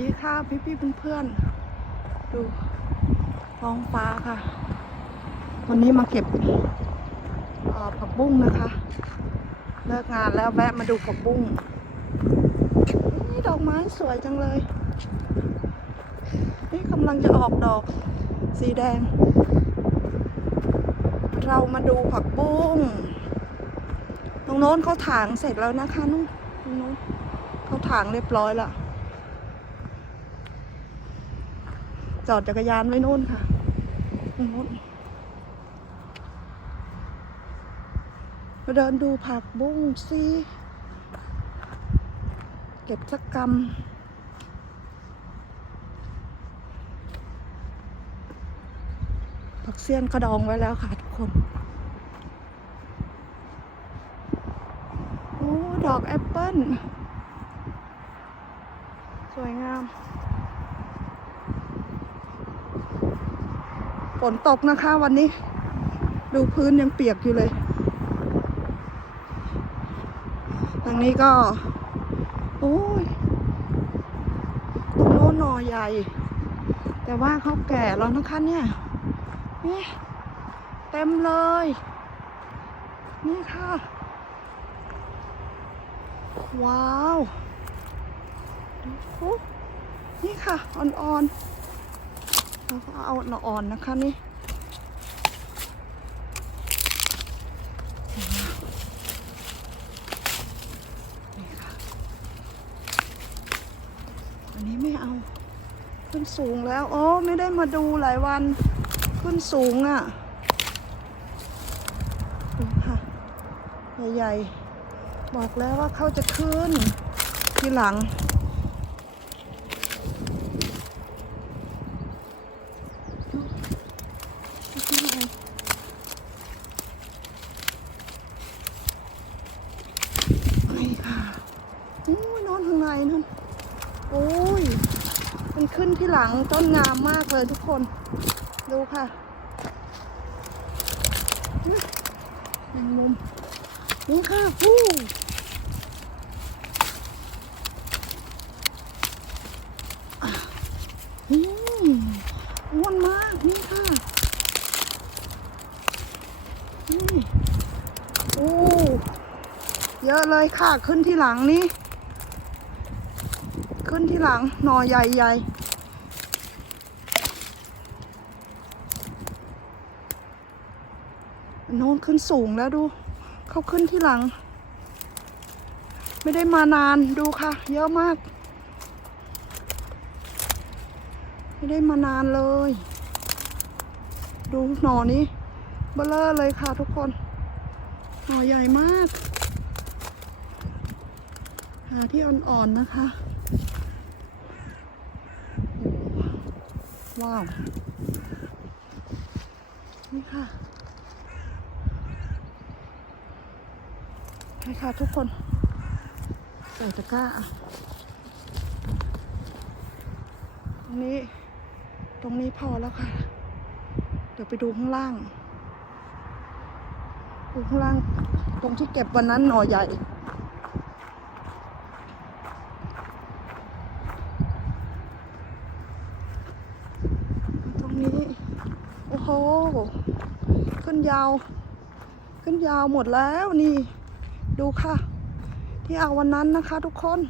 ดีค่ะพี่พี่ๆเพื่อนๆดูท้องฟ้าค่ะ วันนี้มาเก็บออผักบุ้งนะคะ เลิกงานแล้วแวะมาดูผักบุ้งนี่ดอกไม้สวยจังเลย นี่กำลังจะออกดอกสีแดง เรามาดูผักบุ้ง ตรงโน้นเขาถางเสร็จแล้วนะคะนู่นตรงโน้นเขาถางเรียบร้อยแล้ว จอดจักรยานไว้นู่นค่ะนู้นมาเดินดูผักบุ้งสิเก็บสักกำผักเสี้ยนกระดองไว้แล้วค่ะทุกคน โอ้ ดอกแอปเปิ้ล สวยงาม ฝนตกนะคะวันนี้ ดูพื้นยังเปียกอยู่เลยทางนี้ก็ โอ้ยตรงโน้นหน่อใหญ่ แต่ว่าเขาแก่แล้วนะคะเนี่ยนี่เต็มเลย นี่ค่ะ ว้าว นี่ค่ะ อ่อนๆ เราก็เอาอ่อนนะคะนี่ค่ะอันนี้ไม่เอา ขึ้นสูงแล้ว โอ้ไม่ได้มาดูหลายวัน ขึ้นสูงอะ่ะดูค่ะ ใหญ่ๆ บอกแล้วว่าเขาจะขึ้น ทีหลัง ไม่ค่ะโอ้ยนอนข้างในนั่นโอ้ย มันขึ้นที่หลังต้นงามมากเลยทุกคน ดูค่ะอุ๊ยแมงมุมนี่ค่ะฮู้อะอืมอ้วนมาก นี่ค่ะ นี่ โอ้ เยอะเลยค่ะ ขึ้นที่หลังนี่ ขึ้นที่หลัง หน่อใหญ่ๆโน้นขึ้นสูงแล้วดู เขาขึ้นที่หลัง ไม่ได้มานานดูค่ะ เยอะมาก ไม่ได้มานานเลย ดูหน่อนี้เบลอเลยค่ะทุกคน หน่อใหญ่มาก หาที่อ่อนๆนะคะว้าว นี่ค่ะให้ค่ะทุกคนใส่ตะกร้าอะตรงนี้ ตรงนี้พอแล้วค่ะ เดี๋ยวไปดูข้างล่างดูข้างล่าง ตรงที่เก็บวันนั้นหน่อใหญ่ ตรง นี้ โอ้โห ขึ้นยาว ขึ้นยาวหมดแล้วนี่ ดูค่ะ ที่เอาวันนั้นนะคะทุกคน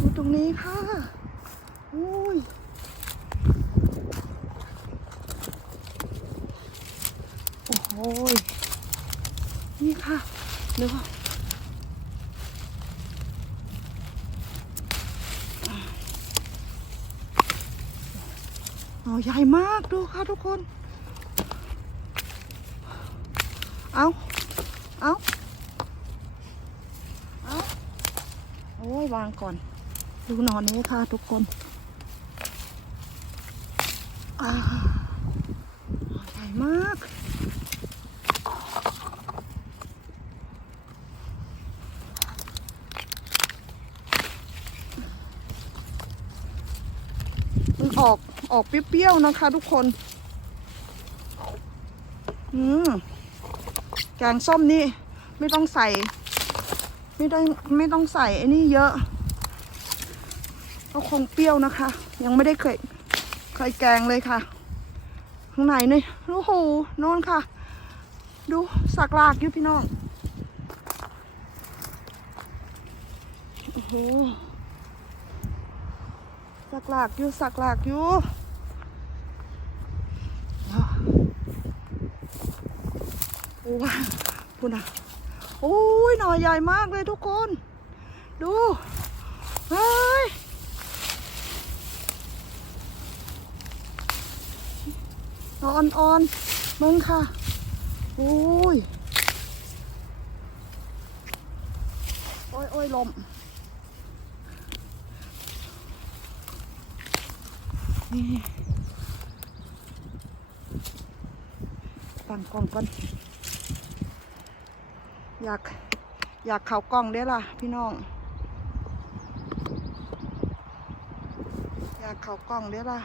ดูตรงนี้ค่ะอุ้ยโอ้โหนี่ค่ะเดี๋ยว อ๋อใหญ่มากดูค่ะทุกคน เอาเอาเอาโอ้ยวางก่อน ดูนอนนี้ค่ะทุกคนอ่าใหญ่มากมันออก ออกเปรี้ยวๆนะคะ ทุกคน อืมแกงส้มนี่ ไม่ต้องใส่ ไม่ได้ไม่ต้องใส่ไอ้นี่เยอะก็คงเปรี้ยวนะคะ ยังไม่ได้เคยเคยแกงเลยค่ะ ข้างในนี่โอ้โหโน่นค่ะ ดูสักลากอยู่พี่น้องโอ้โห สักหลากอยู่สักหลากอยู่อ้าวโอ้ว้าพูนะโอ้ยหน่อใหญ่มากเลยทุกคน ดูเฮ้ยหน่ออ่อนๆมึงค่ะ โอ้ย โอ้ยโอ้ยลม ตั้งกล้องก่อน อยาก อยากเข่ากล้องได้ล่ะ พี่น้อง อยากเข่ากล้องได้ล่ะ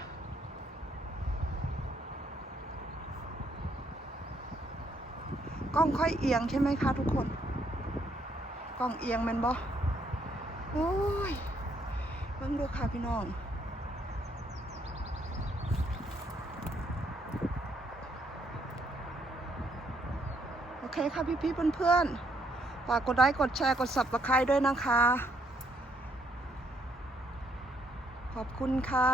กล้องค่อยเอียงใช่ไหมคะทุกคน กล้องเอียงมันบ่ โอ้ยเบิ่งดูค่ะพี่น้อง เคค่ะพี่ๆเพื่อนๆฝากกดไลค์กดแชร์กด subscribe ด้วยนะคะ ขอบคุณค่ะ